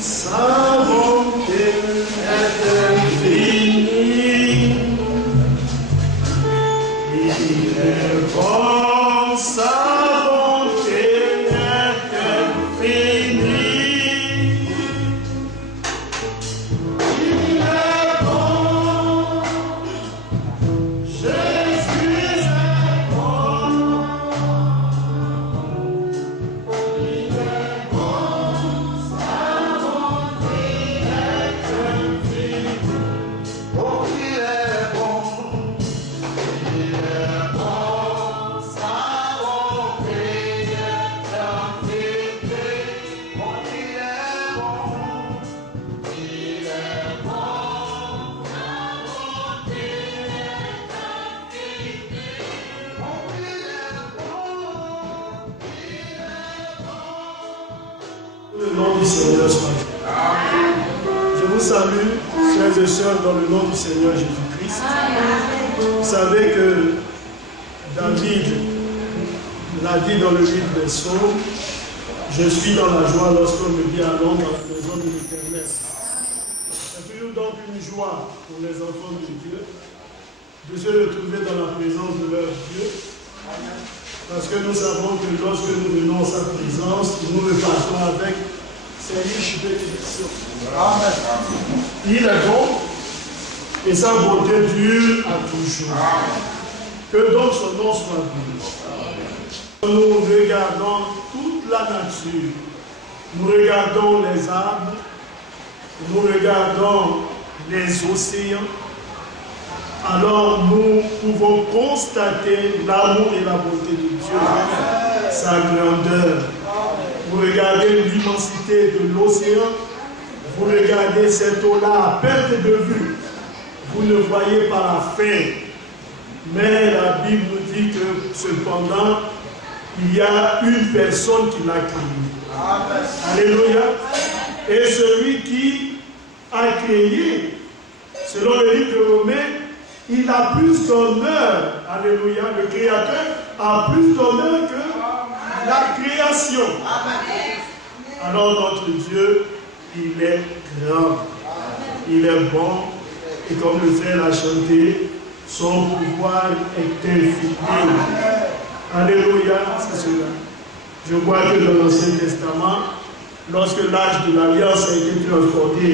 sa bonté est infinie. Il est bon, sa bonté est infinie. Il est bon, Jésus est bon. Il est bon, sa bonté est infinie. Oh, il est bon. Il est bon, sa bonté est infinie. Oh, il est bon. Il est bon, sa bonté est infinie. Oh, il est bon. Le nom du Seigneur soit béni. Je vous salue, frères et sœurs, dans le nom du Seigneur Jésus-Christ. Vous savez que David l'a dit dans le livre des Psaumes, je suis dans la joie lorsqu'on me dit allons dans la maison de l'Éternel. C'est toujours donc une joie pour les enfants de Dieu de se retrouver dans la présence de leur Dieu. Parce que nous savons que lorsque nous venons à sa présence, nous repartons avec ses riches bénédictions. Amen. Il est bon et sa bonté dure à toujours. Que donc son nom soit béni. Nous regardons toute la nature. Nous regardons les arbres. Nous regardons les océans. Alors nous pouvons constater l'amour et la bonté de Dieu, sa grandeur. Vous regardez l'immensité de l'océan, vous regardez cette eau-là à perte de vue, vous ne voyez pas la fin. Mais la Bible nous dit que cependant, il y a une personne qui l'a créé. Alléluia. Et celui qui a créé, selon le livre de Romains, il a plus d'honneur, alléluia, le Créateur a plus d'honneur que la création. Alors notre Dieu, il est grand, il est bon, et comme le frère l'a chanté, son pouvoir est infini. Alléluia, c'est cela. Je vois que dans l'Ancien Testament, lorsque l'âge de l'Alliance a été transporté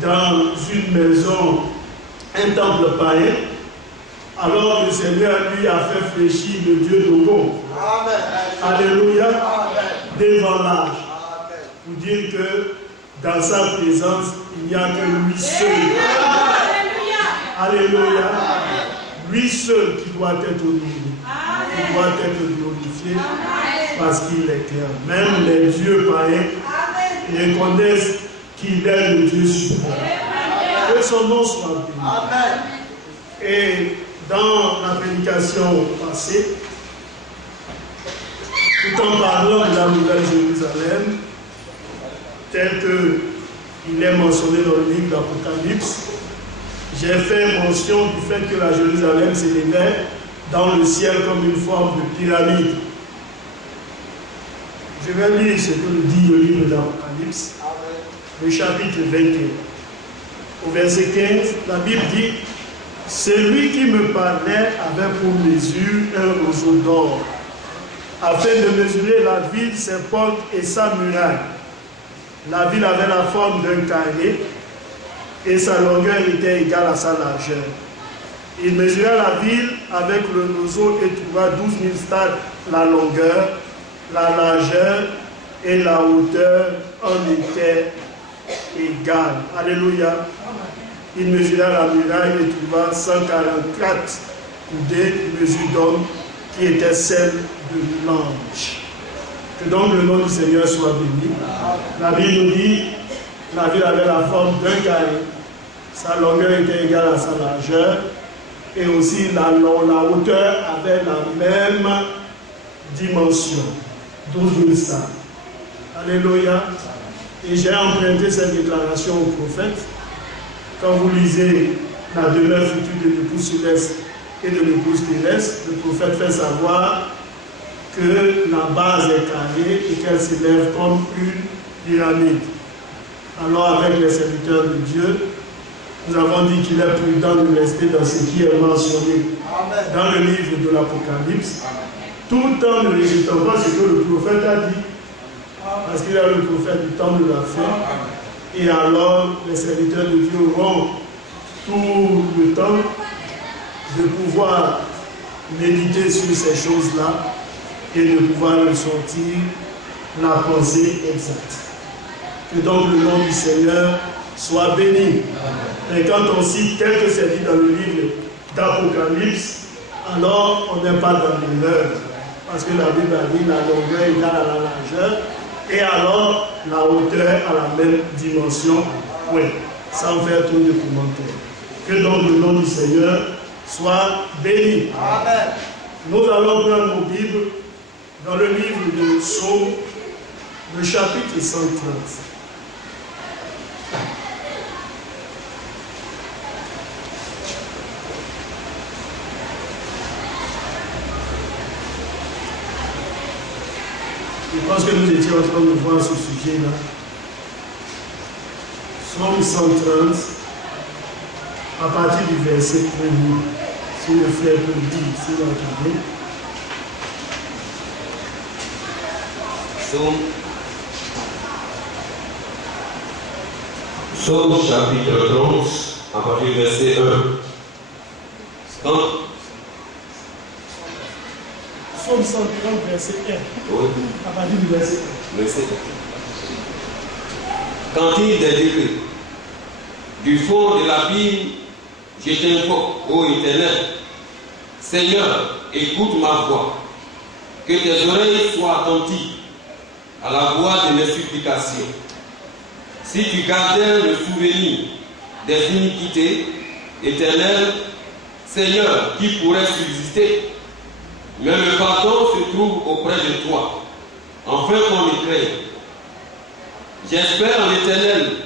dans une maison, un temple païen, alors le Seigneur lui a fait fléchir le Dieu Dogon. Alléluia. Devant l'âge. Pour dire que dans sa présence, il n'y a que lui seul. Alléluia. Lui seul qui doit être honoré. Qui doit être glorifié parce qu'il est clair. Même les dieux païens reconnaissent qu'il est le Dieu suprême. Que son nom soit béni. Amen. Et dans la prédication passée, tout en parlant de la nouvelle Jérusalem, tel qu'il est mentionné dans le livre d'Apocalypse, j'ai fait mention du fait que la Jérusalem s'élevait dans le ciel comme une forme de pyramide. Je vais lire ce que dit le livre d'Apocalypse, le chapitre 21. Au verset 15, la Bible dit « Celui qui me parlait avait pour mesure un roseau d'or, afin de mesurer la ville, ses portes et sa muraille. La ville avait la forme d'un carré, et sa longueur était égale à sa largeur. Il mesura la ville avec le roseau et trouva 12 000 stades la longueur, la largeur et la hauteur en étaient égales. » Alléluia. Il mesura la muraille et trouva 144 coudées de mesure d'homme qui était celle de l'ange. Que donc le nom du Seigneur soit béni. La Bible nous dit la ville avait la forme d'un carré, sa longueur était égale à sa largeur, et aussi la hauteur avait la même dimension, 12 000 stades. Alléluia. Et j'ai emprunté cette déclaration au prophète. Quand vous lisez la demeure future de l'épouse céleste et de l'épouse terrestre, le prophète fait savoir que la base est carrée et qu'elle s'élève comme une pyramide. Alors avec les serviteurs de Dieu, nous avons dit qu'il est prudent de rester dans ce qui est mentionné dans le livre de l'Apocalypse, tout en ne rejetant pas ce que le prophète a dit, parce qu'il est le prophète du temps de la fin. Et alors, les serviteurs de Dieu auront tout le temps de pouvoir méditer sur ces choses-là et de pouvoir ressortir la pensée exacte. Que donc le nom du Seigneur soit béni. Et quand on cite tel que c'est dit dans le livre d'Apocalypse, alors on n'est pas dans l'erreur. Parce que la Bible a dit la longueur égale à la largeur, et alors la hauteur à la même dimension. Oui, sans faire trop de commentaires. Que donc le nom du Seigneur soit béni. Amen. Nous allons prendre nos Bibles dans le livre de Psaume, le chapitre 130. Je pense que nous étions en train de voir ce sujet-là. Psaume 130, à partir du verset 1er. Si le frère peut le dire, si vous entendez. Psaume chapitre 30, à partir du verset 1. Psaume 130, verset 1. Oui. À partir du verset 1. Verset 1. Cantique des décrets. Du fond de l'abîme, je t'invoque, ô Éternel. Seigneur, écoute ma voix. Que tes oreilles soient attentives à la voix de mes supplications. Si tu gardais le souvenir des iniquités, Éternel, Seigneur, qui pourrait subsister? Mais le pardon se trouve auprès de toi, afin qu'on y crée. J'espère en l'Éternel,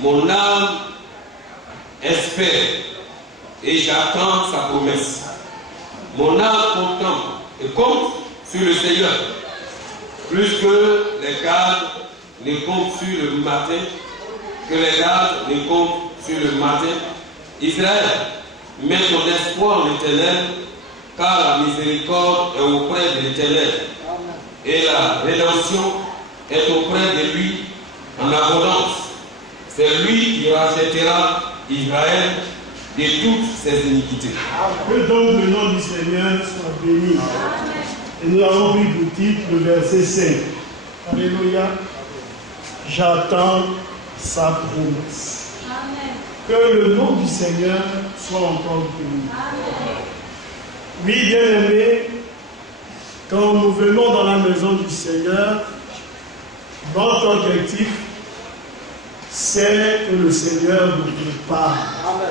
mon âme espère, et j'attends sa promesse. Mon âme contemple et compte sur le Seigneur, plus que les gardes ne comptent sur le matin, que les gardes ne comptent sur le matin. Israël, mets ton espoir en l'Éternel, car la miséricorde est auprès de l'Éternel, et la rédemption est auprès de lui en abondance. C'est lui qui rachètera Israël de toutes ses iniquités. Que donc le nom du Seigneur soit béni. Et nous avons pris pour titre le verset 5. Alléluia. J'attends sa promesse. Amen. Que le nom du Seigneur soit encore béni. Amen. Oui, bien-aimés, quand nous venons dans la maison du Seigneur, notre objectif, c'est que le Seigneur nous parle. Amen.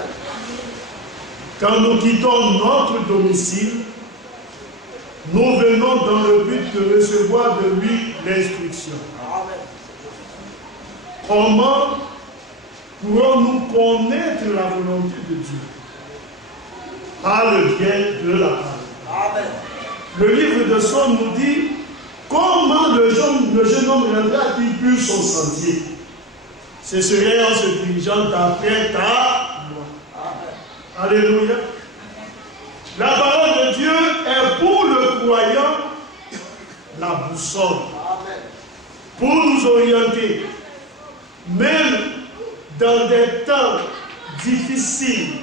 Quand nous quittons notre domicile, nous venons dans le but de recevoir de lui l'instruction. Comment pourrons-nous connaître la volonté de Dieu? Par le biais de la parole. Le livre de Psaume nous dit comment le jeune homme rendra-t-il plus son sentier? Ce serait en se dirigeant d'après ta loi. Alléluia. La parole de Dieu est pour le croyant la boussole. Pour nous orienter, même dans des temps difficiles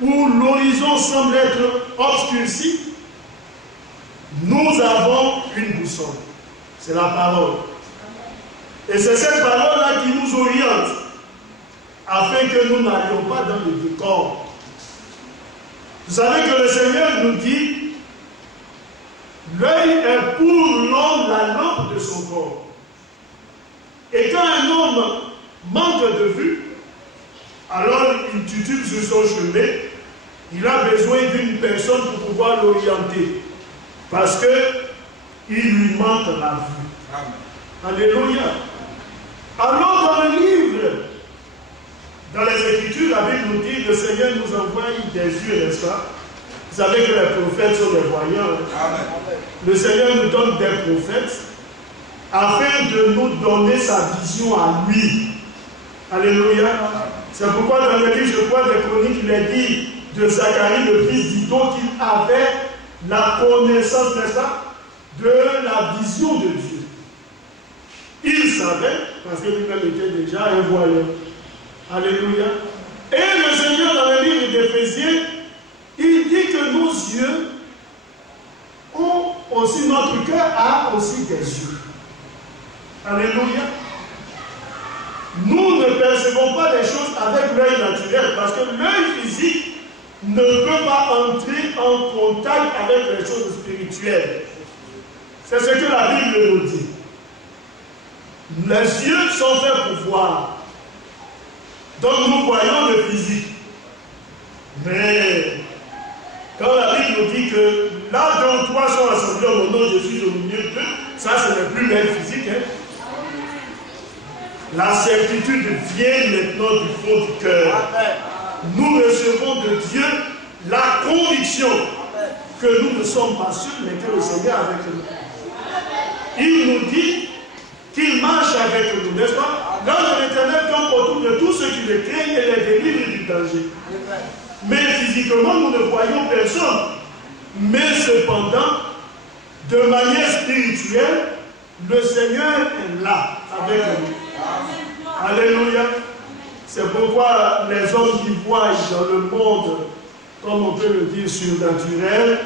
où l'horizon semble être obscurci, nous avons une boussole. C'est la parole. Et c'est cette parole-là qui nous oriente afin que nous n'allions pas dans le décor. Vous savez que le Seigneur nous dit, l'œil est pour l'homme la lampe de son corps. Et quand un homme manque de vue, alors il titube sur son chemin, il a besoin d'une personne pour pouvoir l'orienter. Parce qu'il lui manque la vue. Amen. Alléluia. Alors dans le livre, dans les Écritures, la Bible nous dit que le Seigneur nous envoie des yeux, n'est-ce pas? Vous savez que les prophètes sont des voyants. Amen. Le Seigneur nous donne des prophètes afin de nous donner sa vision à lui. Alléluia. C'est pourquoi dans le livre, je crois, des Chroniques, il est dit de Zacharie, le fils d'Iddo, qu'il avait la connaissance, n'est-ce pas, de la vision de Dieu. Il savait, parce que lui-même était déjà un voyant. Alléluia. Et le Seigneur, dans le livre d'Éphésiens, il dit que nos yeux ont aussi, notre cœur a aussi des yeux. Alléluia. Nous ne percevons pas les choses avec l'œil naturel, parce que l'œil physique ne peut pas entrer en contact avec les choses spirituelles. C'est ce que la Bible nous dit. Les yeux sont faits pour voir. Donc nous voyons le physique. Mais quand la Bible nous dit que là dont trois sont assemblés au nom de Jésus au milieu d'eux, ça ce n'est plus l'œil physique. Hein? La certitude vient maintenant du fond du cœur. Nous recevons de Dieu la conviction que nous ne sommes pas sûrs, mais que le Seigneur est avec nous. Il nous dit qu'il marche avec nous, n'est-ce pas? L'ange de l'Éternel campe autour de tous ceux qui le craignent et les délivre du danger. Mais physiquement, nous ne voyons personne. Mais cependant, de manière spirituelle, le Seigneur est là avec nous. Alléluia. C'est pourquoi les hommes qui voient dans le monde, comme on peut le dire, surnaturel,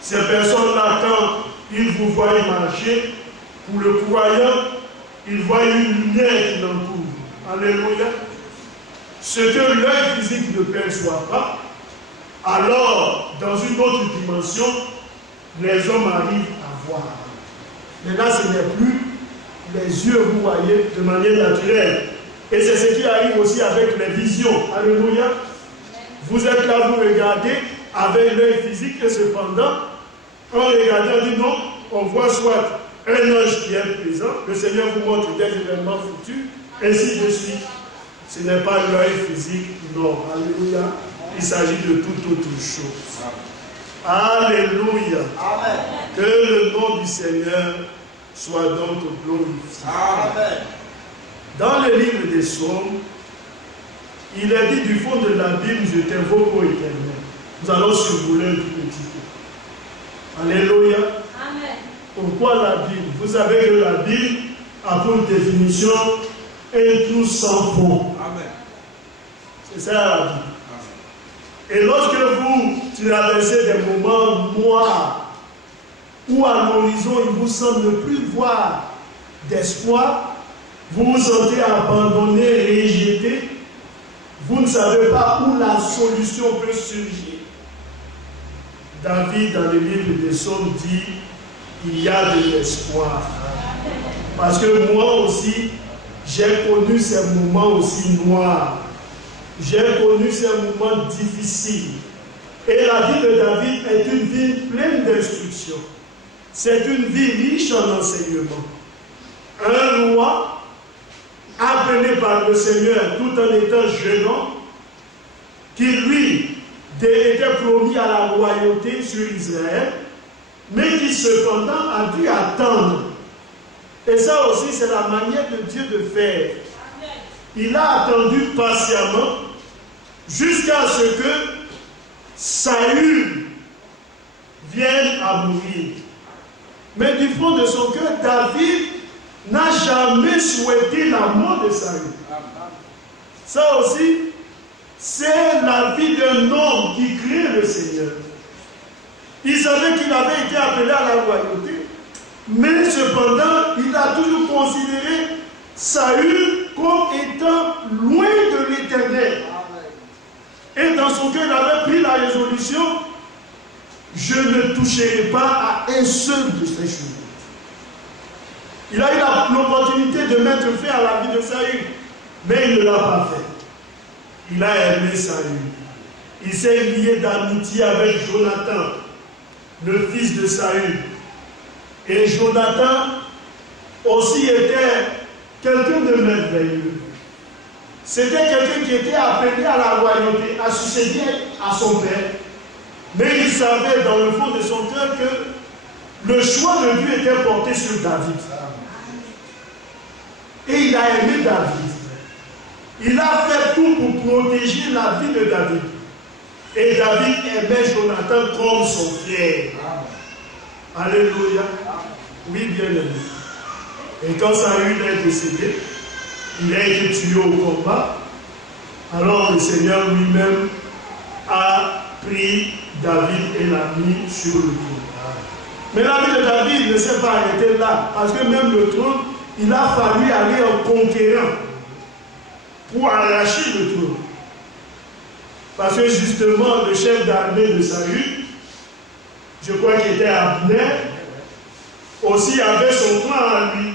ces personnes-là, quand ils vous voient marcher, pour le croyant, ils voient une lumière qui l'entoure. Alléluia. Ce que l'œil physique ne perçoit pas, alors, dans une autre dimension, les hommes arrivent à voir. Mais là, ce n'est plus les yeux, vous voyez, de manière naturelle. Et c'est ce qui arrive aussi avec les visions. Alléluia. Vous êtes là, vous regardez avec l'œil physique, et cependant, en regardant, on dit non, on voit soit un ange qui est présent, le Seigneur vous montre des événements futurs, ainsi de suite. Ce n'est pas l'œil physique, non. Alléluia. Il s'agit de toute autre chose. Alléluia. Amen. Que le nom du Seigneur soit donc glorifié. Amen. Dans le livre des Psaumes, il est dit du fond de l'abîme, je t'invoque au Éternel. Nous allons survoler un tout petit peu. Alléluia. Amen. Pourquoi la Bible? Vous savez que la Bible a pour définition un trou sans fond. Amen. C'est ça la Bible. Et lorsque vous traversez des moments noirs, où à l'horizon il vous semble ne plus voir d'espoir, vous vous sentez abandonné, rejeté, vous ne savez pas où la solution peut surgir. David, dans le livre des Psaumes, dit il y a de l'espoir. Parce que moi aussi, j'ai connu ces moments aussi noirs. J'ai connu ces moments difficiles. Et la vie de David est une vie pleine d'instructions. C'est une vie riche en enseignements. Un roi, appelé par le Seigneur tout en étant jeune homme, qui lui était promis à la royauté sur Israël, mais qui cependant a dû attendre. Et ça aussi, c'est la manière de Dieu de faire. Il a attendu patiemment jusqu'à ce que Saül vienne à mourir. Mais du fond de son cœur, David n'a jamais souhaité la mort de Saül. Ça aussi, c'est la vie d'un homme qui craint le Seigneur. Il savait qu'il avait été appelé à la royauté, mais cependant, il a toujours considéré Saül comme étant loin de l'Éternel. Et dans son cœur, il avait pris la résolution: je ne toucherai pas à un seul de ces choses. Il a eu l'opportunité de mettre fin à la vie de Saül, mais il ne l'a pas fait. Il a aimé Saül. Il s'est lié d'amitié avec Jonathan, le fils de Saül. Et Jonathan aussi était quelqu'un de merveilleux. C'était quelqu'un qui était appelé à la royauté, à succéder à son père. Mais il savait dans le fond de son cœur que le choix de Dieu était porté sur David. Et il a aimé David. Il a fait tout pour protéger la vie de David. Et David aimait Jonathan comme son frère. Alléluia. Oui, bien aimé. Et quand Saül est décédé, il a été tué au combat. Alors le Seigneur lui-même a pris David et l'a mis sur le trône. Mais la vie de David ne s'est pas arrêtée là. Parce que même le trône, il a fallu aller en conquérant pour arracher le trône. Parce que justement, le chef d'armée de Saül, je crois qu'il était Abner, aussi avait son plan à lui.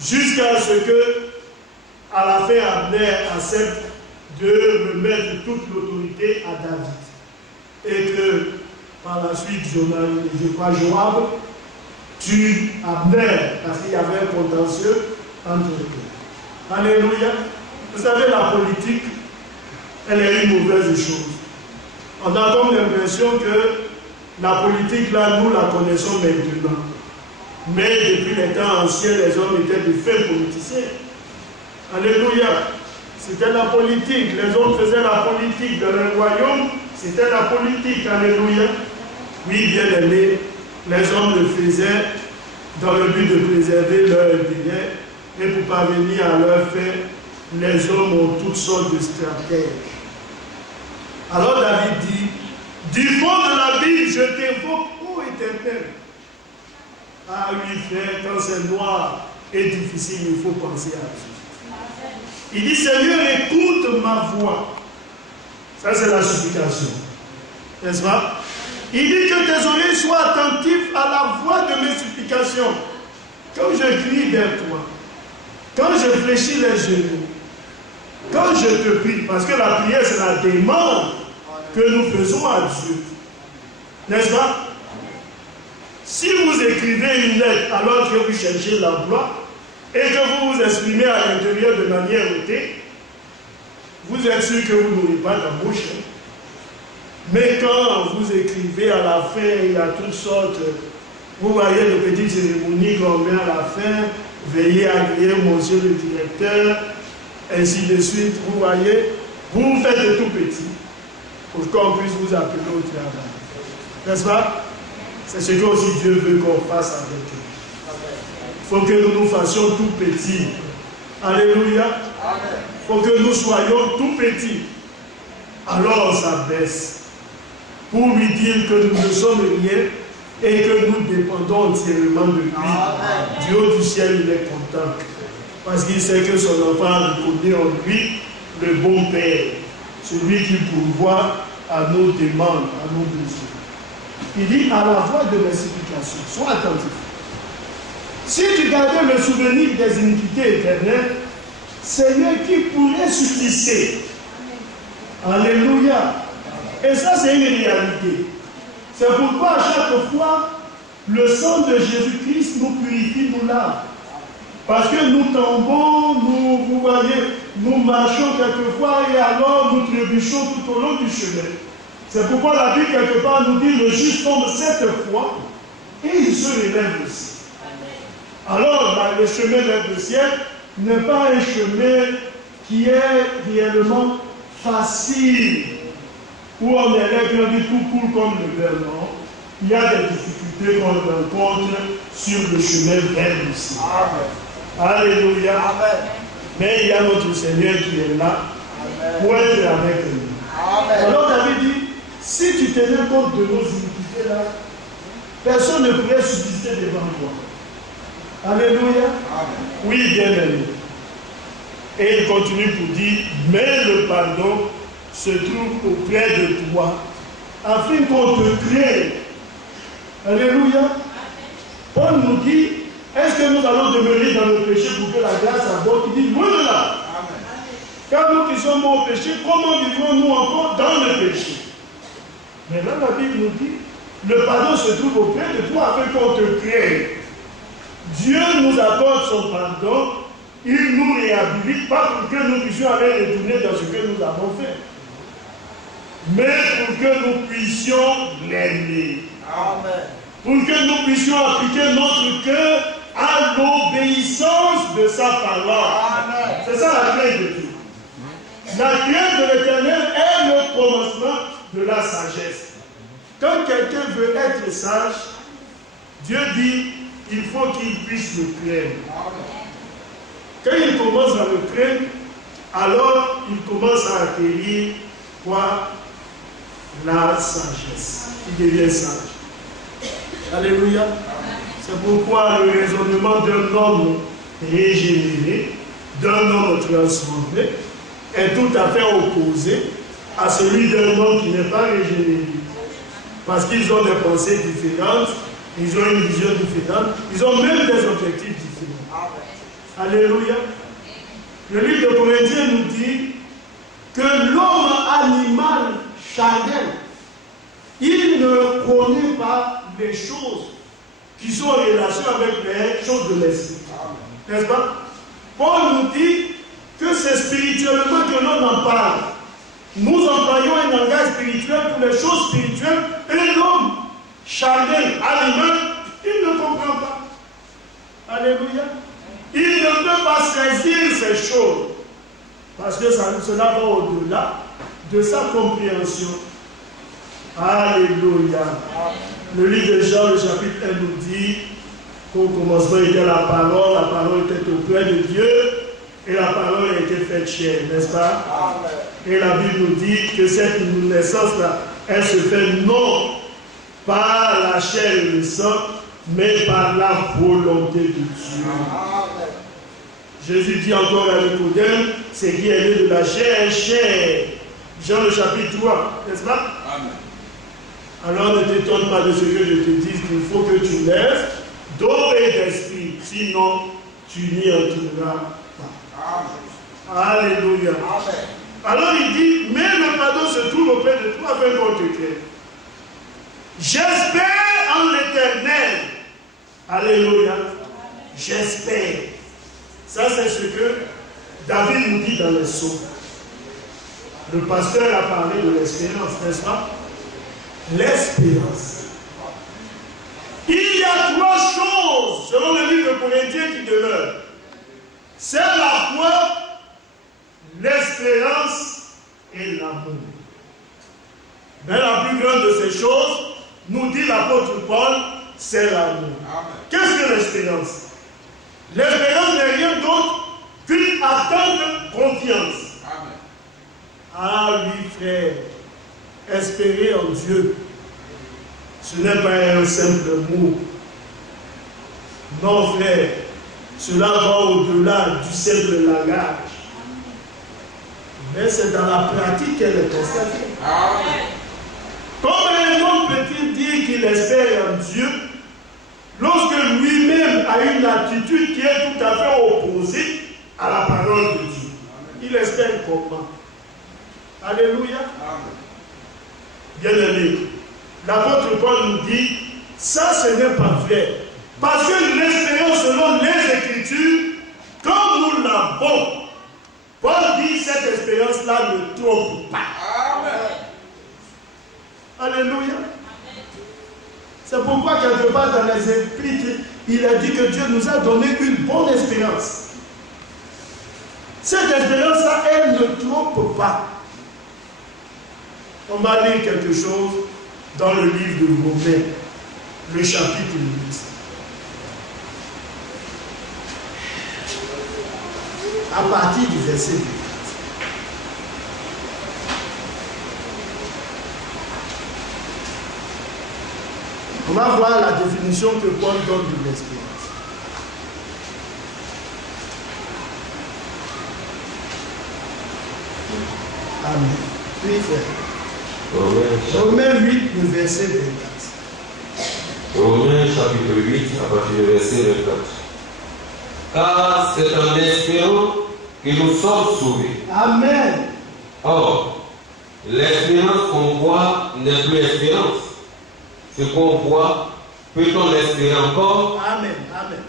Jusqu'à ce que, à la fin, Abner accepte de remettre toute l'autorité à David. Et que, par la suite, je crois, Joab tue Abner, parce qu'il y avait un contentieux entre eux. Alléluia. Vous savez, la politique, elle est une mauvaise chose. On a comme l'impression que la politique, là, nous la connaissons maintenant. Mais depuis les temps anciens, les hommes étaient de faits politiciens. Alléluia. C'était la politique. Les hommes faisaient la politique. Dans le royaume, c'était la politique. Alléluia. Oui, bien aimé, les hommes le faisaient dans le but de préserver leur intérêt. Et pour parvenir à leur fin, les hommes ont toutes sortes de stratèges. Alors David dit, du fond de la Bible, je t'invoque, ô Éternel. Ah oui, frère, quand c'est noir et difficile, il faut penser à Dieu. Il dit, Seigneur, écoute ma voix. Ça, c'est la supplication. N'est-ce pas? Il dit que tes oreilles soient attentives à la voix de mes supplications. Quand je crie vers toi, quand je fléchis les genoux, quand je te prie, parce que la prière, c'est la demande que nous faisons à Dieu. N'est-ce pas? Si vous écrivez une lettre alors que vous cherchez l'emploi et que vous vous exprimez à l'intérieur de manière ôtée, vous êtes sûr que vous n'aurez pas d'embauche. Mais quand vous écrivez à la fin, il y a toutes sortes, vous voyez de petites cérémonies qu'on met à la fin, veillez à agréer monsieur le directeur, ainsi de suite, vous voyez, vous faites de tout petit pour qu'on puisse vous appeler au travail. N'est-ce pas? C'est ce que aussi Dieu veut qu'on fasse avec eux. Il faut que nous nous fassions tout petits. Alléluia. Il faut que nous soyons tout petits. Alors ça baisse. Pour lui dire que nous ne sommes rien et que nous dépendons entièrement de lui. Du haut du ciel, il est content. Parce qu'il sait que son enfant reconnaît en lui le bon Père. Celui qui pourvoit à nos demandes, à nos besoins. Il dit à la voix de mes supplications, sois attentif. Si tu gardais le souvenir des iniquités éternelles, Seigneur, qui pourrait subsister? Alléluia. Et ça, c'est une réalité. C'est pourquoi à chaque fois, le sang de Jésus-Christ nous purifie, nous lave. Parce que nous tombons, vous voyez, nous marchons quelquefois et alors nous trébuchons tout au long du chemin. C'est pourquoi la Bible, quelque part, nous dit le juste tombe 7 fois et il se relève aussi. Alors, le chemin vers le ciel n'est pas un chemin qui est réellement facile, où on est là, on dit tout cool comme le verre, non. Il y a des difficultés qu'on rencontre sur le chemin vers le ciel. Alléluia. Amen. Mais il y a notre Seigneur qui est là pour être avec nous. Alors, David dit, si tu tenais compte de nos iniquités là, personne ne pourrait subsister devant toi. Alléluia. Amen. Oui, bien aimé. Et il continue pour dire, mais le pardon se trouve auprès de toi, afin qu'on te crée. Alléluia. Paul nous dit, est-ce que nous allons demeurer dans le péché pour que la grâce aborde? Il dit, loin de là. Car nous qui sommes morts au péché, comment vivrons-nous encore dans le péché? Mais là, la Bible nous dit, le pardon se trouve auprès de toi afin qu'on te crée. Dieu nous accorde son pardon, il nous réhabilite, pas pour que nous puissions aller retourner dans ce que nous avons fait, mais pour que nous puissions l'aimer. Amen. Pour que nous puissions appliquer notre cœur à l'obéissance de sa parole. C'est ça la clé de Dieu. La crainte de l'Éternel est le commencement de la sagesse. Quand quelqu'un veut être sage, Dieu dit, il faut qu'il puisse le craindre. Quand il commence à le craindre, alors il commence à acquérir quoi? La sagesse. Il devient sage. Alléluia. C'est pourquoi le raisonnement d'un homme régénéré, d'un homme transformé, est tout à fait opposé à celui d'un homme qui n'est pas régénéré. Parce qu'ils ont des pensées différentes, ils ont une vision différente, ils ont même des objectifs différents. Alléluia. Le livre de Corinthiens nous dit que l'homme animal charnel, il ne connaît pas les choses qui sont en relation avec les choses de l'esprit. N'est-ce pas? Paul nous dit que c'est spirituellement que l'on en parle. Nous employons un langage spirituel pour les choses spirituelles et l'homme charnel, animal, il ne comprend pas. Alléluia. Il ne peut pas saisir ces choses parce que cela va au-delà de sa compréhension. Alléluia. Le livre de Jean, le chapitre 1 nous dit qu'au commencement était la parole était auprès de Dieu et la parole a été faite chair, n'est-ce pas? Amen. Et la Bible nous dit que cette naissance-là, elle se fait non par la chair et le sang, mais par la volonté de Dieu. Amen. Jésus dit encore à Nicodème, ce qui est né de la chair est chair. Jean le chapitre 3, n'est-ce pas? Amen. Alors ne t'étonne pas de ce que je te dis, qu'il faut que tu lèves d'eau et d'esprit, sinon tu n'y entreras pas. Amen. Alléluia. Amen. Alors il dit, mais le pardon se trouve auprès de toi afin qu'on te crée. J'espère en l'Éternel. Alléluia. J'espère. Ça c'est ce que David nous dit dans les psaumes. Le pasteur a parlé de l'espérance, n'est-ce pas? L'espérance. Il y a trois choses, selon le livre de Corinthiens, qui demeurent. C'est la foi, l'espérance et l'amour. Mais la plus grande de ces choses, nous dit l'apôtre Paul, c'est l'amour. Qu'est-ce que l'espérance? L'espérance n'est rien d'autre qu'une attente confiance. Amen. Ah oui, frère, espérer en Dieu, ce n'est pas un simple mot. Non, frère, cela va au-delà du simple langage. Mais c'est dans la pratique qu'elle est constatée. Comment un homme peut-il dire qu'il espère en Dieu lorsque lui-même a une attitude qui est tout à fait opposée à la parole de Dieu? Il espère comment? Alléluia. Bien-aimé, l'apôtre Paul nous dit, ça ce n'est pas vrai. Parce que l'espérance selon les Écritures, comme nous l'avons, Paul dit cette espérance-là ne trompe pas. Amen. Alléluia. C'est pourquoi quelque part dans les Épîtres, il a dit que Dieu nous a donné une bonne espérance. Cette espérance-là, elle ne trompe pas. On va lire quelque chose dans le livre de Romains, le chapitre 8. À partir du verset 8. On va voir la définition que Paul donne de l'espérance. Amen. Oui, frère. Romains 8, le verset 24. Romains chapitre 8, à partir du verset 24. Car c'est en espérant que nous sommes sauvés. Amen. Or, l'espérance qu'on voit n'est plus espérance. Ce qu'on voit, peut-on l'espérer encore? Amen. Amen.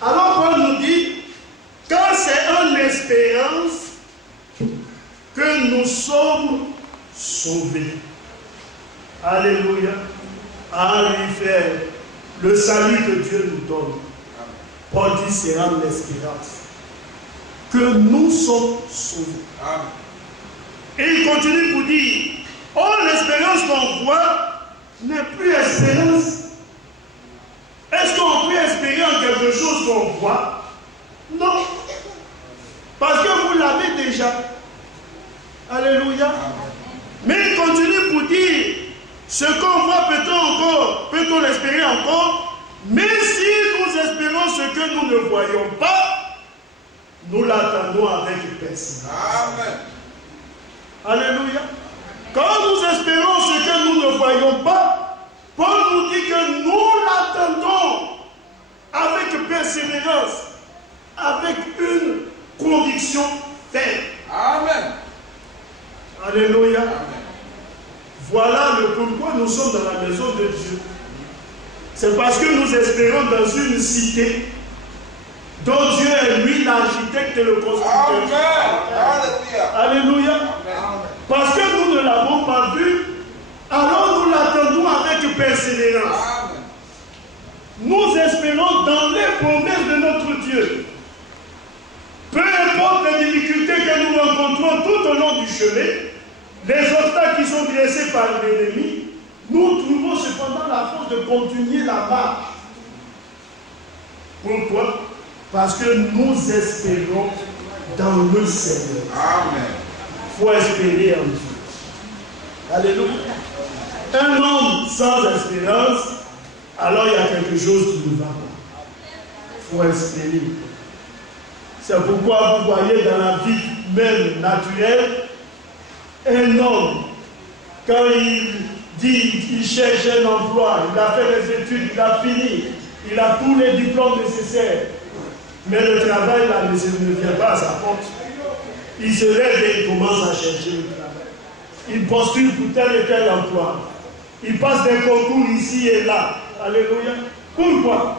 Alors Paul nous dit, car c'est en espérance que nous sommes sauvés. Alléluia. Ah oui, frère, le salut que Dieu nous donne, Paul dit c'est en espérance. que nous sommes sauvés. Amen. Et il continue pour dire, oh, l'espérance qu'on voit n'est plus espérance. Est-ce qu'on peut espérer en quelque chose qu'on voit? Non. Parce que vous l'avez déjà. Alléluia. Mais il continue pour dire, ce qu'on voit peut-on l'espérer encore? Mais si nous espérons ce que nous ne voyons pas, nous l'attendons avec persévérance. Amen. Alléluia. Quand nous espérons ce que nous ne voyons pas, Paul nous dit que nous l'attendons avec persévérance, avec une conviction ferme. Amen. Alléluia. Amen. Voilà le pourquoi nous sommes dans la maison de Dieu. C'est parce que nous espérons dans une cité dont Dieu est lui l'architecte et le constructeur. Amen. Alléluia. Amen. Parce que nous ne l'avons pas vu, alors nous l'attendons avec persévérance. Amen. Nous espérons dans les promesses de notre Dieu. Peu importe les difficultés que nous rencontrons tout au long du chemin, les obstacles qui sont dressés par l'ennemi, nous trouvons cependant la force de continuer la marche. Pourquoi? Parce que nous espérons dans le Seigneur. Amen. Il faut espérer en Dieu. Alléluia. Un homme sans espérance, alors il y a quelque chose qui ne va pas. Il faut espérer. C'est pourquoi vous voyez dans la vie même naturelle, un homme, quand il dit qu'il cherche un emploi, il a fait les études, il a fini, il a tous les diplômes nécessaires, mais le travail là ne vient pas à sa porte. Il se lève et il commence à chercher le travail. Il postule pour tel et tel emploi. Il passe des concours ici et là. Alléluia. Pourquoi?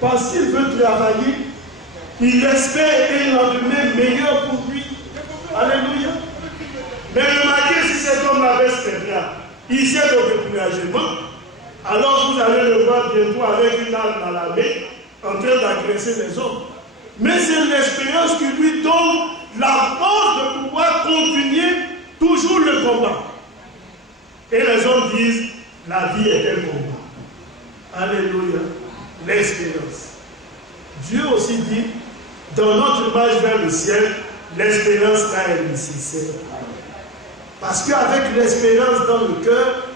Parce qu'il veut travailler. Il espère un lendemain meilleur pour lui. Alléluia. Mais remarquez, si cet homme avait ce là, il sait au découragement, alors vous allez le voir bientôt avec une arme à la main, en train d'agresser les hommes. Mais c'est l'espérance qui lui donne la force de pouvoir continuer toujours le combat. Et les hommes disent, la vie est un combat. Alléluia. L'espérance. Dieu aussi dit, dans notre marche vers le ciel, l'espérance est nécessaire. Parce qu'avec l'espérance dans le cœur,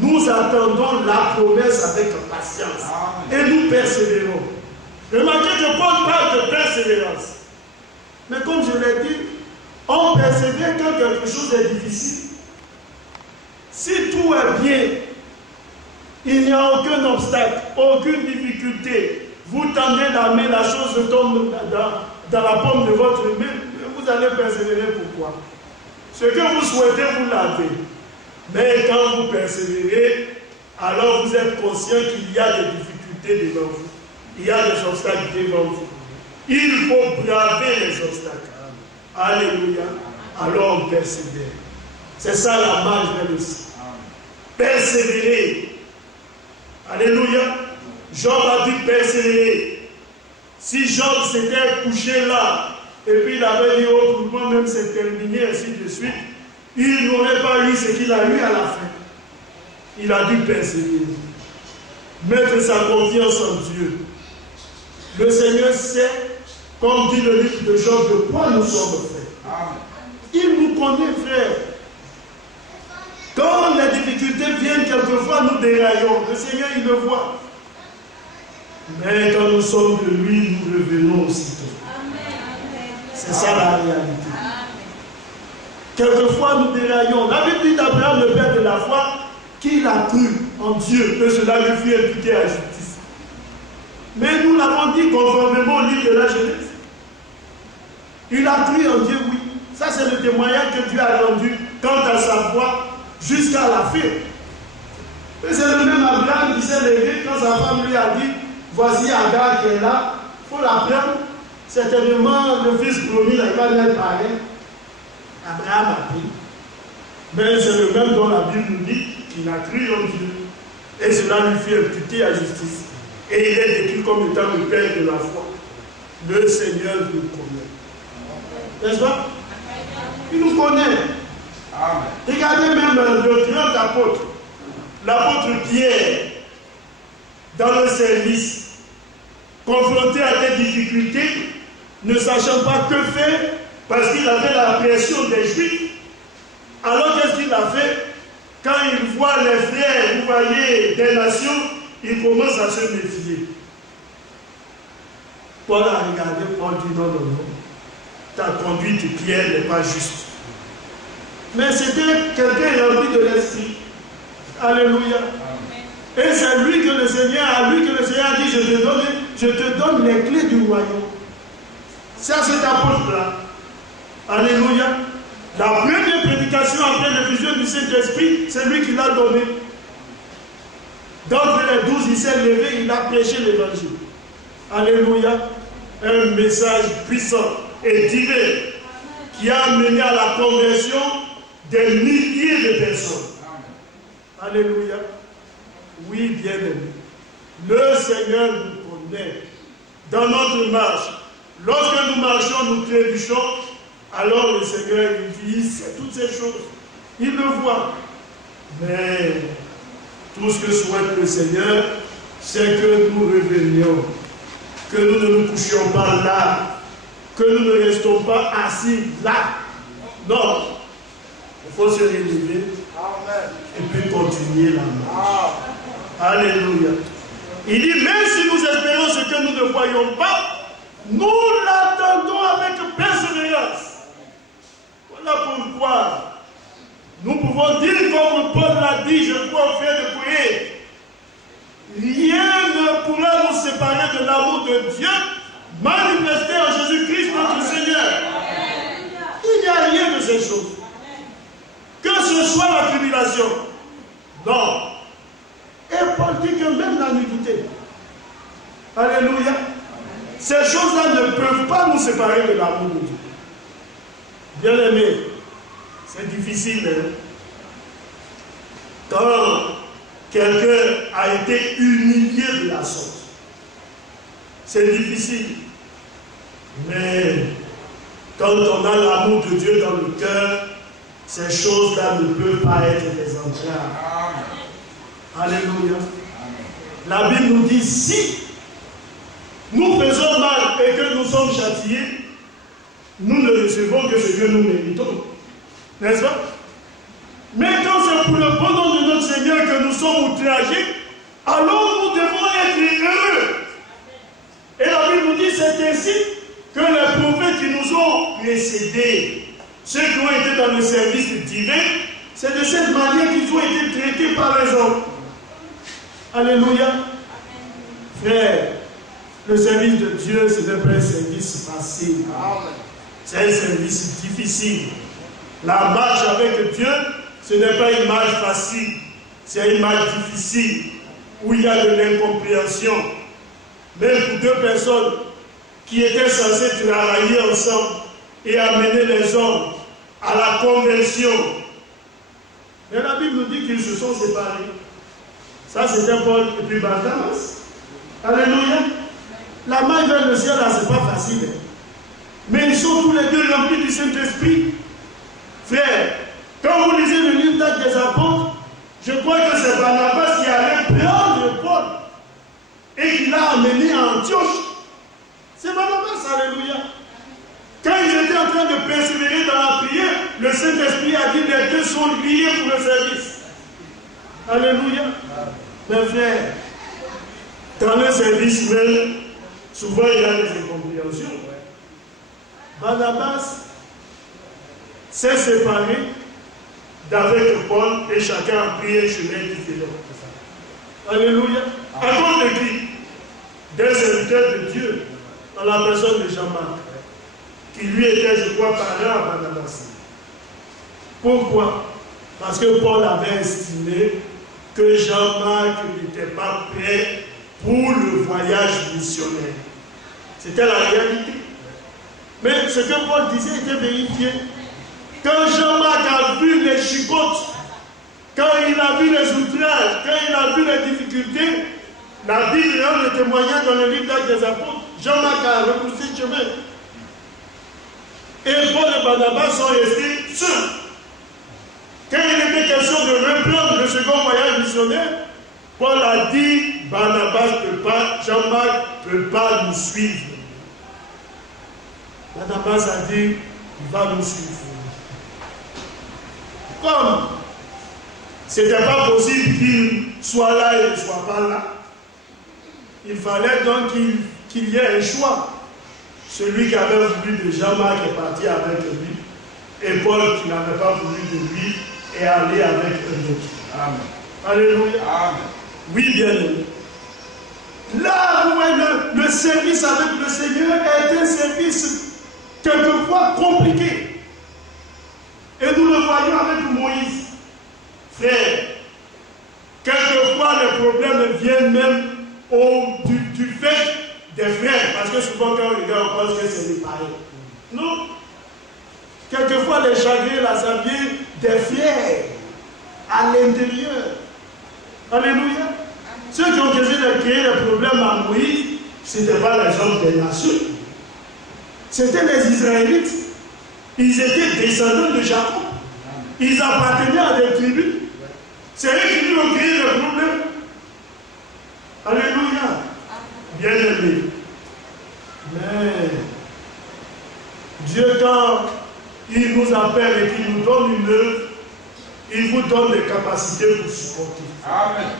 nous attendons la promesse avec patience. Et nous persévérons. Remarquez que Paul parle de persévérance. Mais comme je l'ai dit, on persévère quand quelque chose est difficile. Si tout est bien, il n'y a aucun obstacle, aucune difficulté. Vous tendez la main, la chose tombe dans la paume de votre main, vous allez persévérer. Pourquoi? Ce que vous souhaitez, vous l'avez. Mais quand vous persévérez, alors vous êtes conscient qu'il y a des difficultés devant vous. Il y a des obstacles devant vous. Il faut braver les obstacles. Alléluia. Alors on persévère. C'est ça la marche vers le ciel. Persévérer. Alléluia. Job a dit persévérer. Si Job s'était couché là, et puis il avait dit, oh, pour moi-même c'est terminé, ainsi de suite, il n'aurait pas eu ce qu'il a eu à la fin. Il a dû persévérer. Mettre sa confiance en Dieu. Le Seigneur sait, comme dit le livre de Job, de quoi nous sommes faits. Il nous connaît, frère. Quand les difficultés viennent, quelquefois nous déraillons. Le Seigneur, il le voit. Mais quand nous sommes de lui, nous revenons aussitôt. C'est ça la réalité. Quelquefois, nous déraillons. La Bible dit d'Abraham, le père de la foi, qu'il a cru en Dieu, que cela lui fut imputé à justice. Mais nous l'avons dit conformément au livre de la Genèse. Il a cru en Dieu, oui. Ça, c'est le témoignage que Dieu a rendu quant à sa foi jusqu'à la fin. Et c'est le même Abraham qui s'est levé quand sa femme lui a dit, voici Agar qui est là, il faut la prendre. Certainement, le fils promis n'a pas l'air pareil. Abraham a pris. Mais c'est le même dont la Bible nous dit qu'il a cru en Dieu. Et cela lui fit imputer à justice. Et il est décrit comme étant le père de la foi. Le Seigneur nous connaît. N'est-ce pas? Il nous connaît. Amen. Regardez même le grand apôtre, l'apôtre Pierre, dans le service, confronté à des difficultés, ne sachant pas que faire, parce qu'il avait la pression des Juifs. Alors qu'est-ce qu'il a fait? Quand il voit les frères, vous voyez, des nations, il commence à se méfier. Paul a regardé, Paul dit non, non, non. Ta conduite, Pierre, n'est pas juste. Mais c'était quelqu'un rempli de l'esprit. Alléluia. Et c'est lui que le Seigneur a dit, je te donne les clés du royaume. C'est à cet apôtre-là. Alléluia. La première prédication après l'effusion du Saint-Esprit, c'est lui qui l'a donné. D'entre les 12, il s'est levé, il a prêché l'évangile. Alléluia. Un message puissant et divin qui a mené à la conversion des milliers de personnes. Alléluia. Oui, bien-aimé. Le Seigneur nous connaît. Dans notre marche, lorsque nous marchons, nous trébuchons, alors le Seigneur il dit, c'est toutes ces choses. Il le voit. Mais tout ce que souhaite le Seigneur, c'est que nous revenions, que nous ne nous couchions pas là, que nous ne restons pas assis là. Non. Il faut se relever et puis continuer la marche. Alléluia. Il dit, même si nous espérons ce que nous ne voyons pas, nous l'attendons avec persévérance. Voilà pourquoi nous pouvons dire, comme Paul l'a dit, je crois au fait de prier, rien ne pourra nous séparer de l'amour de Dieu manifesté en Jésus-Christ notre Seigneur. Il n'y a rien de ces choses. Que ce soit la tribulation. Non. Et Paul dit que même la nudité. Alléluia. Ces choses-là ne peuvent pas nous séparer de l'amour de Dieu. Bien-aimé, c'est difficile. Hein? Quand quelqu'un a été humilié de la sorte, c'est difficile. Mais quand on a l'amour de Dieu dans le cœur, ces choses-là ne peuvent pas être des entraves. Alléluia. La Bible nous dit, si nous faisons mal et que nous sommes châtiés, nous ne recevons que ce que nous méritons. N'est-ce pas? Mais quand c'est pour le bon nom de notre Seigneur que nous sommes outragés, alors nous devons être heureux. Et la Bible nous dit, c'est ainsi que les prophètes qui nous ont précédés, ceux qui ont été dans le service divin, c'est de cette manière qu'ils ont été traités par les hommes. Alléluia. Frère, le service de Dieu, ce n'est pas un service facile. C'est un service difficile. La marche avec Dieu, ce n'est pas une marche facile. C'est une marche difficile, où il y a de l'incompréhension. Même pour deux personnes qui étaient censées travailler ensemble et amener les hommes à la conversion. Mais la Bible nous dit qu'ils se sont séparés. Ça, c'était Paul et puis Barnabas. Alléluia. La main vers le ciel, là, ce n'est pas facile. Mais ils sont tous les deux remplis du Saint-Esprit. Frère, quand vous lisez le livre d'Actes des Apôtres, je crois que c'est Barnabas qui allait prendre Paul et qui l'a amené à Antioche. C'est Barnabas, alléluia. Quand ils étaient en train de persévérer dans la prière, le Saint-Esprit a dit les deux sont liés pour le service. Alléluia. Mes frères, dans le service même, souvent il y a des incompréhensions. Barnabas s'est séparé d'avec Paul et chacun a pris un chemin différent. Alléluia. À cause de qui? Des serviteurs de Dieu, dans la personne de Jean-Marc, qui lui était, je crois, parent à Barnabas. Pourquoi? Parce que Paul avait estimé que Jean-Marc n'était pas prêt pour le voyage missionnaire. C'était la réalité. Mais ce que Paul disait était vérifié. Quand Jean-Marc a vu les chicotes, quand il a vu les outrages, quand il a vu les difficultés, la Bible rend le témoignage dans le livre d'Actes des Apôtres. Jean-Marc a repoussé le chemin. Et Paul et Barnabas sont restés seuls. Quand il était question de reprendre le second voyage missionnaire, Paul a dit, Barnabas ne peut pas, Jean-Marc ne peut pas nous suivre. Barnabas a dit, il va nous suivre. Comme ce n'était pas possible qu'il soit là et ne soit pas là, il fallait donc qu'il y ait un choix. Celui qui avait voulu de Jean-Marc est parti avec lui, et Paul qui n'avait pas voulu de lui est allé avec un autre. Amen. Alléluia. Amen. Oui, bien aimé. Là où le service avec le Seigneur est un service quelquefois compliqué. Et nous le voyons avec Moïse. Frère, quelquefois les problèmes viennent même du fait des frères. Parce que souvent quand on regarde, on pense que c'est des païens. Non. Quelquefois les chagrins, là, ça vient des frères à l'intérieur. Alléluia. Ceux qui ont essayé de créer les problèmes à Moïse, ce n'étaient pas les hommes des nations. C'était les Israélites. Ils étaient descendants de Jacob. Ils appartenaient à des tribus. C'est eux qui lui ont créé le problème. Alléluia. Bien aimé. Mais Dieu, quand il nous appelle et qu'il nous donne une œuvre, il vous donne des capacités pour supporter. Amen.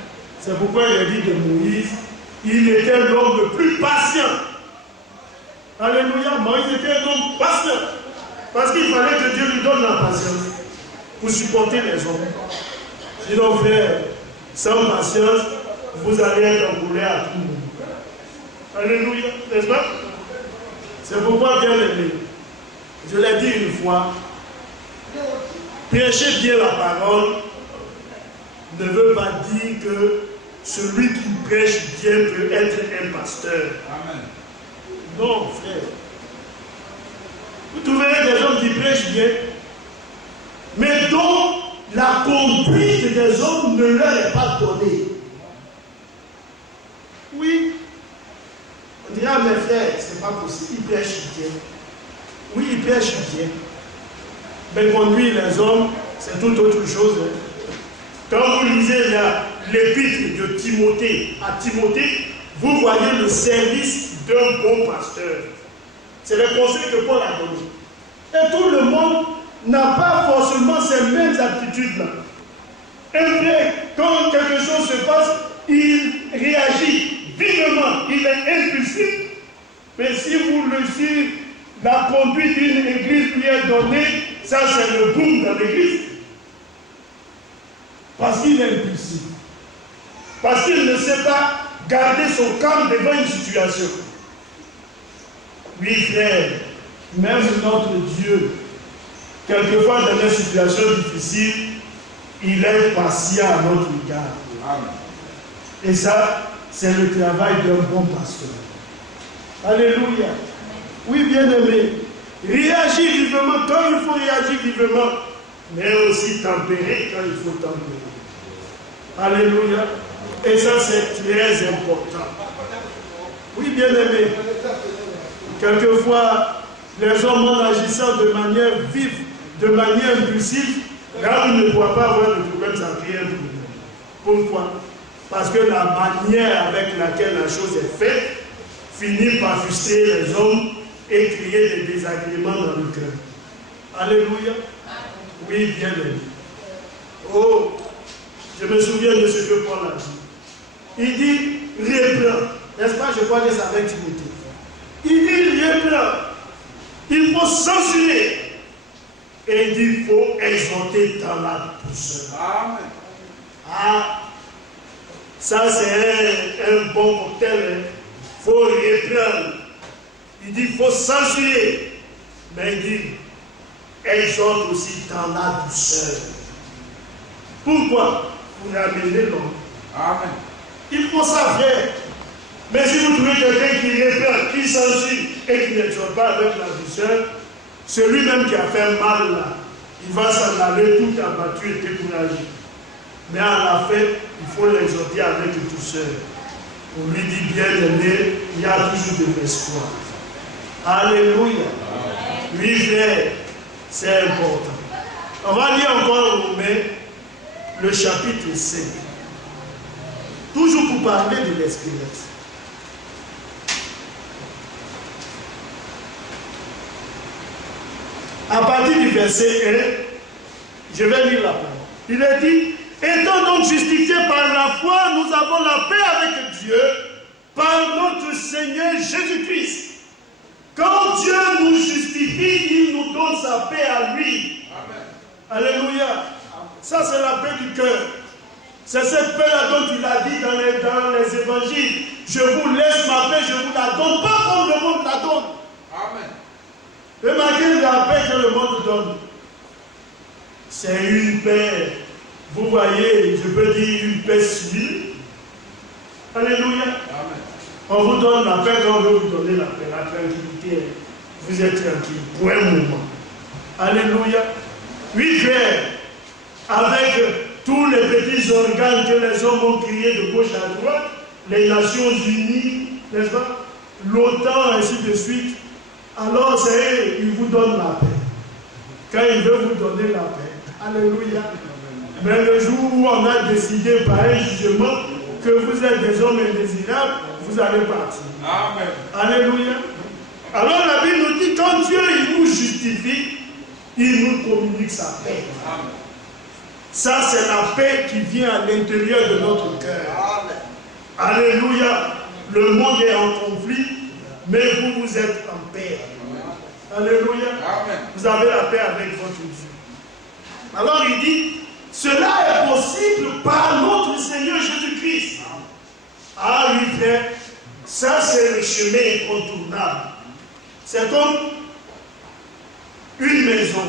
C'est pourquoi il a dit de Moïse, il était l'homme le plus patient. Alléluia. Moïse était un homme patient. Parce qu'il fallait que Dieu lui donne la patience pour supporter les hommes. Sinon, frère, sans patience, vous allez être en colère à tout le monde. Alléluia. N'est-ce pas? C'est pourquoi, bien aimé, je l'ai dit une fois, prêcher bien la parole ne veut pas dire que celui qui prêche bien peut être un pasteur. Amen. Non, frère. Vous trouverez des hommes qui prêchent bien, mais dont la conduite des hommes ne leur est pas donnée. Oui. On dira, mes frères, c'est pas possible. Ils prêchent bien. Oui, ils prêchent bien. Mais conduire les hommes, c'est tout autre chose. Quand vous lisez l'épître de Timothée à Timothée, vous voyez le service d'un bon pasteur. C'est le conseil que Paul a donné. Et tout le monde n'a pas forcément ces mêmes attitudes-là. Un frère, quand quelque chose se passe, il réagit vivement, il est impulsif. Mais si la conduite d'une église lui est donnée, ça c'est le boom dans l'église. Parce qu'il est impulsif. Parce qu'il ne sait pas garder son calme devant une situation. Oui, frère, même notre Dieu, quelquefois dans des situations difficiles, il est patient à notre égard. Amen. Et ça, c'est le travail d'un bon pasteur. Alléluia. Oui, bien-aimé, réagir vivement quand il faut réagir vivement, mais aussi tempérer quand il faut tempérer. Alléluia. Et ça, c'est très important. Oui, bien-aimé. Quelquefois, les hommes en agissant de manière vive, de manière impulsive, là où ils ne pourra pas avoir de problème, ça crée un problème. Pourquoi? Parce que la manière avec laquelle la chose est faite finit par frustrer les hommes et créer des désagréments dans le cœur. Alléluia. Oui, bien aimé. Oh, je me souviens de ce que Paul a dit. Il dit, reprends. N'est-ce pas? Je crois que c'est avec Timothée. Il dit, reprends. Il faut censurer. Et il dit, il faut exhorter dans la douceur. Amen. Ah, ça c'est un bon cocktail. Il faut reprendre. Il dit, il faut censurer. Mais il dit, exhorte aussi dans la douceur. Pourquoi? Pour amener l'homme. Amen. Il faut ça faire. Mais si vous trouvez quelqu'un qui reprend, qui censure et qui n'exhorte pas avec la douceur, celui-même qui a fait mal là, il va s'en aller tout abattu et découragé. Mais à la fin, il faut l'exhorter avec douceur. On lui dit, bien-aimé, il y a toujours de l'espoir. Alléluia. Oui, frère, c'est important. On va lire encore Romains, le chapitre 5. Toujours pour parler de l'espérance. À partir du verset 1, je vais lire la parole. Il est dit, étant donc justifiés par la foi, nous avons la paix avec Dieu par notre Seigneur Jésus-Christ. Quand Dieu nous justifie, il nous donne sa paix à lui. Amen. Alléluia. Ça, c'est la paix du cœur. C'est cette paix-là dont il a dit dans les évangiles. Je vous laisse ma paix, je vous la donne, pas comme le monde la donne. Amen. Remarquez la paix que le monde donne. C'est une paix. Vous voyez, je peux dire une paix civile. Alléluia. Amen. On vous donne la paix quand on veut vous donner la paix, la tranquillité. Vous êtes tranquille pour un moment. Alléluia. Oui, frère, avec tous les petits organes que les hommes ont créés de gauche à droite, les Nations Unies, n'est-ce pas, l'OTAN, ainsi de suite, alors c'est ils vous donnent la paix. Quand ils veulent vous donner la paix. Alléluia. Mais le jour où on a décidé par un jugement que vous êtes des hommes indésirables, vous allez partir. Amen. Alléluia. Alors la Bible nous dit, quand Dieu il nous justifie, il nous communique sa paix. Amen. Ça, c'est la paix qui vient à l'intérieur de notre cœur. Amen. Alléluia. Le monde est en conflit, mais vous, vous êtes en paix. Amen. Alléluia. Amen. Vous avez la paix avec votre Dieu. Alors il dit, cela est possible par notre Seigneur Jésus-Christ. Ah oui, frère, ça c'est le chemin incontournable. C'est comme une maison.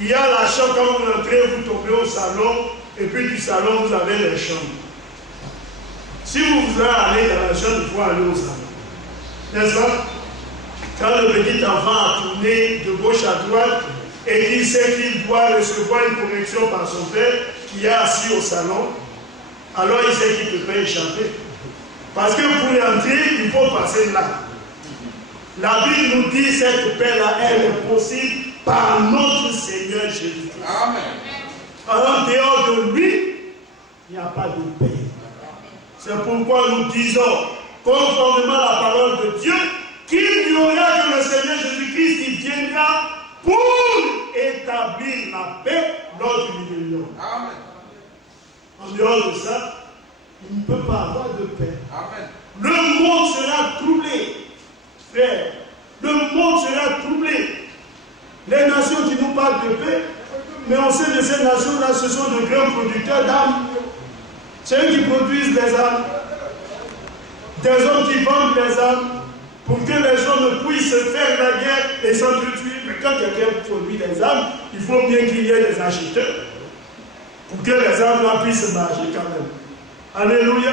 Il y a la chambre, quand vous entrez, vous tombez au salon, et puis du salon, vous avez les chambres. Si vous voulez aller dans la chambre, il faut aller au salon. N'est-ce pas? Quand le petit enfant a tourné de gauche à droite, et qu'il sait qu'il doit recevoir une correction par son père, qui est assis au salon, alors il sait qu'il ne peut pas échapper. Parce que pour entrer, il faut passer là. La Bible nous dit que cette paix-là, elle est possible par notre Seigneur Jésus-Christ. Amen. En dehors de lui, il n'y a pas de paix. C'est pourquoi nous disons, conformément à la parole de Dieu, qu'il n'y aura que le Seigneur Jésus-Christ qui viendra pour établir la paix lors du millénium. Amen. En dehors de ça, il ne peut pas avoir de paix. Amen. Le monde sera troublé. Frère, le monde sera troublé. Les nations qui nous parlent de paix, mais on sait que ces nations-là, ce sont de grands producteurs d'armes. C'est eux qui produisent les armes. Des hommes qui vendent les armes pour que les gens ne puissent faire la guerre et s'entretuer. Mais quand quelqu'un produit des armes, il faut bien qu'il y ait des acheteurs pour que les armes-là puissent marcher quand même. Alléluia.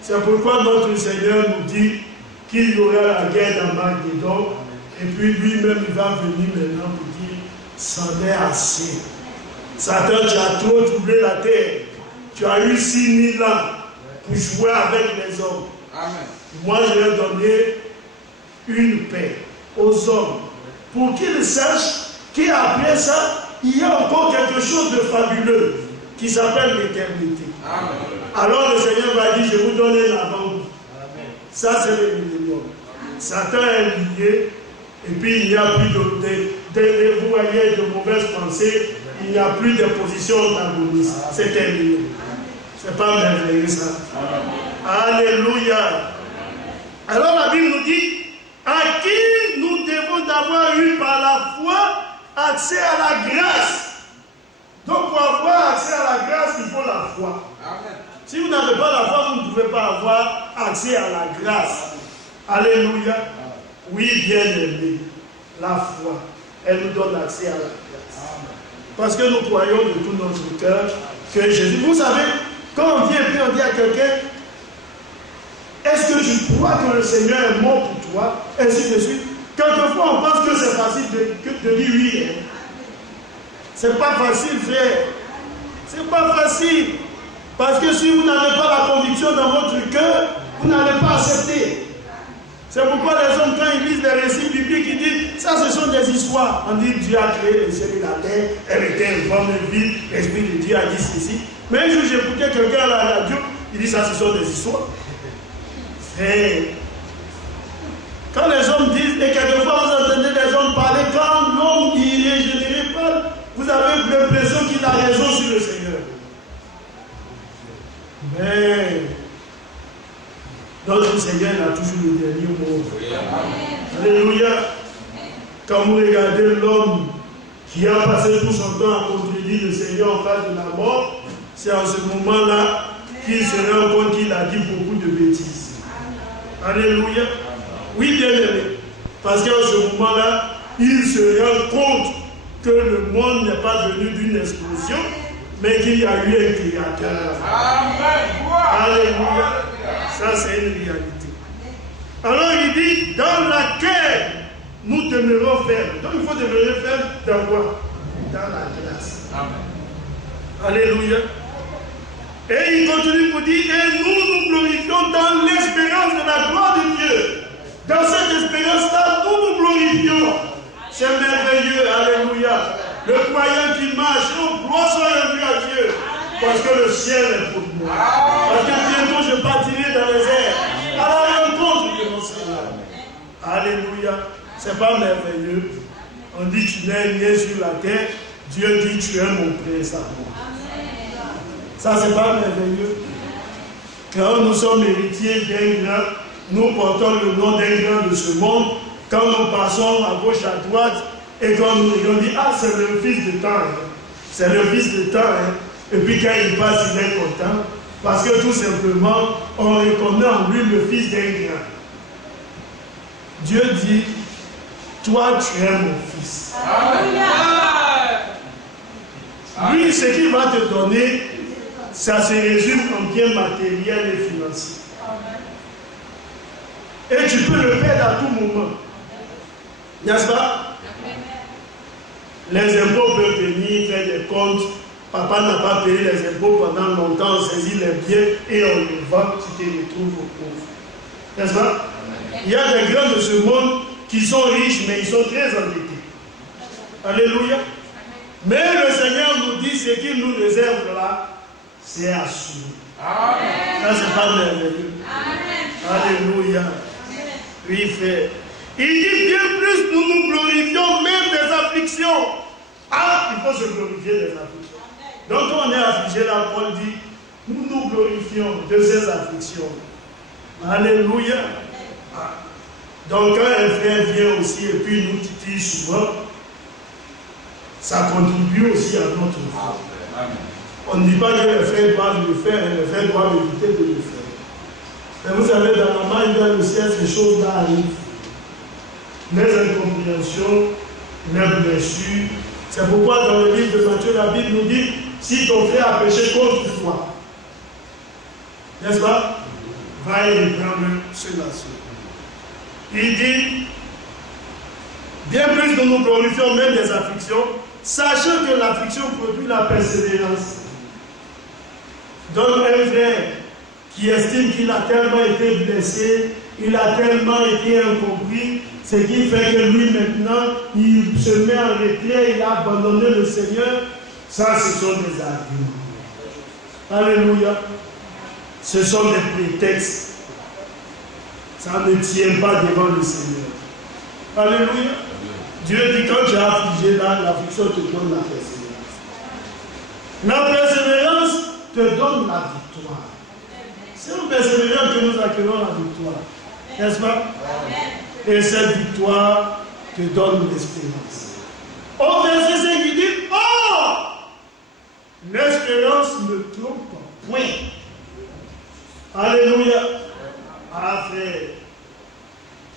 C'est pourquoi notre Seigneur nous dit qu'il y aura la guerre d'Armageddon, et puis lui-même il va venir maintenant pour dire c'en est assez. Satan, tu as trop troublé la terre. Tu as eu 6000 ans pour jouer avec les hommes. Amen. Moi, je vais donner une paix aux hommes pour qu'ils sachent qu'après ça, il y a encore quelque chose de fabuleux qui s'appelle l'éternité. Alors le Seigneur va dire, je vous donne l'avant-goût. Ça, c'est le millénium. Satan est lié, et puis il n'y a plus vous voyez, de mauvaises pensées, il n'y a plus de position antagoniste. C'est terminé. C'est pas merveilleux ça. Alléluia. Alors la Bible nous dit, à qui nous devons d'avoir eu par la foi accès à la grâce. Donc pour avoir accès à la grâce, il faut la foi. Amen. Si vous n'avez pas la foi, vous ne pouvez pas avoir accès à la grâce. Alléluia. Oui, bien aimé, la foi, elle nous donne accès à la grâce. Parce que nous croyons de tout notre cœur que Jésus, vous savez, quand on vient et puis on dit à quelqu'un, est-ce que tu crois que le Seigneur est mort pour toi? Ainsi de suite. Quelquefois, on pense que c'est facile de dire oui. C'est pas facile, frère. C'est pas facile. Parce que si vous n'avez pas la conviction dans votre cœur, vous n'allez pas accepter. C'est pourquoi les hommes, quand ils lisent les récits bibliques, ils disent, ça ce sont des histoires. On dit, Dieu a créé le ciel et la terre, elle était une femme, une ville, l'Esprit de Dieu a dit ceci. Mais un jour, j'écoutais quelqu'un à la radio, il dit, ça ce sont des histoires. Et quand les hommes disent, et quelquefois vous entendez les hommes parler, quand l'homme qui est régénéré parle, vous avez l'impression qu'il a raison sur le Seigneur. Mais notre Seigneur a toujours le dernier mot. Alléluia. Quand vous regardez l'homme qui a passé tout son temps à contredire le Seigneur en face de la mort, c'est en ce moment-là qu'il se rend compte qu'il a dit beaucoup de bêtises. Alléluia. Oui, bien aimé. Parce qu'en ce moment-là, il se rend compte que le monde n'est pas venu d'une explosion, mais qu'il y a eu un créateur. Alléluia. Ça, c'est une réalité. Alors, il dit, dans laquelle nous demeurons fermes. Donc, il faut demeurer ferme dans quoi? Dans la grâce. Amen. Alléluia. Et il continue pour dire, et nous nous glorifions dans l'espérance de la gloire de Dieu. Dans cette espérance-là, nous nous glorifions. C'est merveilleux. Alléluia. Le croyant qui marche, oh, gloire soit rendue à Dieu. Parce que le ciel est pour moi. Parce que bientôt je partirai dans les airs. À la rencontre de mon Seigneur. Alléluia. C'est pas merveilleux. On dit tu n'es rien sur la terre. Dieu dit tu es mon présent. Ça c'est pas merveilleux. Quand nous sommes héritiers d'un grand, nous portons le nom d'un grand de ce monde. Quand nous passons à gauche, à droite, et quand on dit ah c'est le fils de temps. Hein. C'est le fils de temps. Hein. Et puis quand il passe, il est content. Parce que tout simplement, on reconnaît en lui le fils d'un grand. Dieu dit, toi tu es mon fils. Lui, ce qu'il va te donner, ça se résume en biens matériels et financiers. Et tu peux le perdre à tout moment. N'est-ce pas? Les impôts peuvent venir faire des comptes. Papa n'a pas payé les impôts pendant longtemps, on saisit les biens et on les vend, tu te retrouves au pauvre. N'est-ce pas? Il y a des grands de ce monde qui sont riches, mais ils sont très endettés. Alléluia. Mais le Seigneur nous dit ce qu'il nous réserve là, c'est assuré. Ça, c'est pas merveilleux. Alléluia. Oui, frère. Il dit bien plus, nous nous glorifions même des afflictions. Ah, il faut se glorifier des afflictions. Donc, quand on est affligé, là, Paul dit, nous nous glorifions de ces afflictions. Alléluia. Donc, quand un frère vient aussi et puis nous titille souvent, ça contribue aussi à notre vie. On ne dit pas que les frères doivent le faire, les frères doivent éviter de le faire. Mais vous savez, dans la main vers le ciel, ces choses-là arrivent. Les incompréhensions, les blessures. C'est pourquoi dans le livre de Matthieu, la Bible nous dit, si ton frère a péché contre toi, n'est-ce pas? Va et reprendre cela. Il dit, bien plus nous nous glorifions même des afflictions, sachant que l'affliction produit la persévérance. Donc un frère qui estime qu'il a tellement été blessé, il a tellement été incompris, ce qui fait que lui maintenant, il se met en retrait, il a abandonné le Seigneur. Ça, ce sont des arguments. Alléluia. Ce sont des prétextes. Ça ne tient pas devant le Seigneur. Alléluia. Dieu dit, quand tu as affligé là, l'affliction te donne la persévérance. La persévérance te donne la victoire. C'est en persévérant que nous acquérons la victoire. N'est-ce pas? Et cette victoire te donne l'espérance. Au verset 5, il dit, oh, l'espérance ne trompe pas. Oui. Alléluia. Ah frère,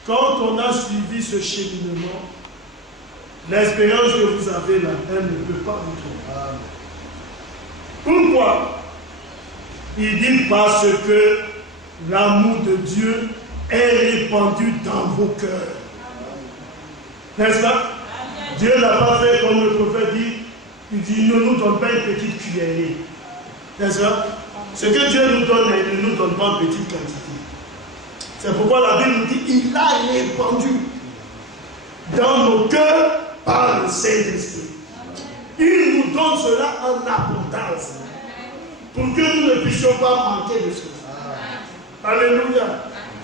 quand on a suivi ce cheminement, l'espérance que vous avez là, elle ne peut pas vous tromper. Pourquoi? Il dit parce que l'amour de Dieu est répandu dans vos cœurs. N'est-ce pas? Dieu n'a pas fait comme le prophète dit. Il dit, ne nous donne pas une petite cuillerée. N'est-ce pas? Ce que Dieu nous donne, il ne nous donne pas en petite quantité. C'est pourquoi la Bible nous dit il a répandu dans nos cœurs par le Saint-Esprit. Il nous donne cela en abondance pour que nous ne puissions pas manquer de choses. Alléluia.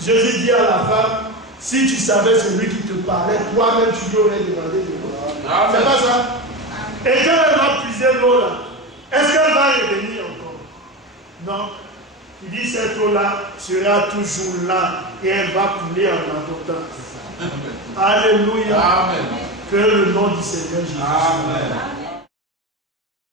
Jésus dit à la femme, si tu savais celui qui te parlait, toi-même tu lui aurais demandé de l'eau. C'est pas ça? Et quand elle va puiser l'eau là, est-ce qu'elle va revenir encore? Non. Il dit cette eau-là sera toujours là et elle va couler en abondance. Alléluia. Amen. Que le nom du Seigneur Jésus. Amen.